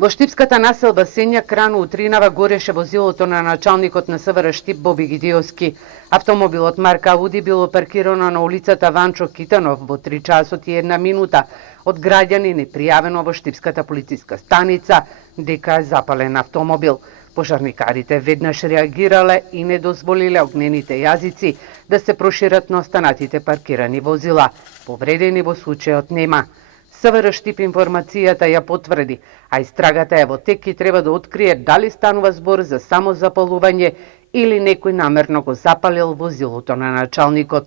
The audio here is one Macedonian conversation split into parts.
Во штипската населба Сенја рано утринава гореше возилото на началникот на СВР Штип Боби Гидеовски. Автомобилот марка Ауди било паркирано на улицата Ванчо Китанов во 3 часот и 1 минута од граѓани непријавено во штипската полициска станица дека е запален автомобил. Пожарникарите веднаш реагирале и не дозволиле огнените јазици да се прошират на останатите паркирани возила. Повредени во случајот нема. СВР Штип информацијата ја потврди, а истрагата е во тек и треба да открие дали станува збор за самозапалување или некој намерно го запалил возилото на началникот.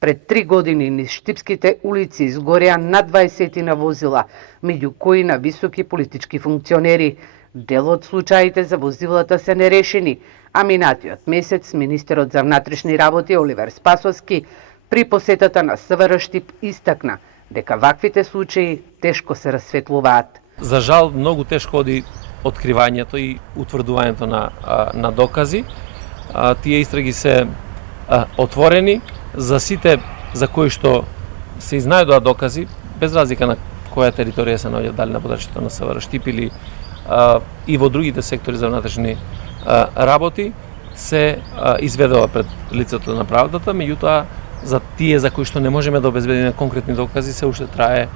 Пред 3 години низ штипските улици изгореа над 20 на возила, меѓу кои на високи политички функционери. Дел од случаите за возилата се нерешени, а минатиот месец министерот за внатрешни работи Оливер Спасовски при посетата на СВР Штип истакна дека ваквите случаи тешко се расветлуваат. За жал, многу тешко оди откривањето и утврдувањето на докази. Тие истраги се отворени за сите за кои што се изнајдоа докази, без разлика на која територија се наоѓа, дали на подрачјето на СВР Штип или и во другите сектори за внатрешни работи, се изведува пред лицето на правдата, меѓутоа за тие за кои што не можеме да обезбедиме конкретни докази се уште трае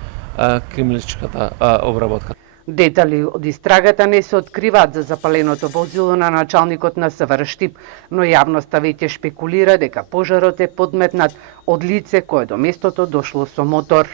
криминалистичката обработка. Детали од истрагата не се откриваат за запаленото возило на началникот на СВР Штип, но јавноста веќе шпекулира дека пожарот е подметнат од лице кое до местото дошло со мотор.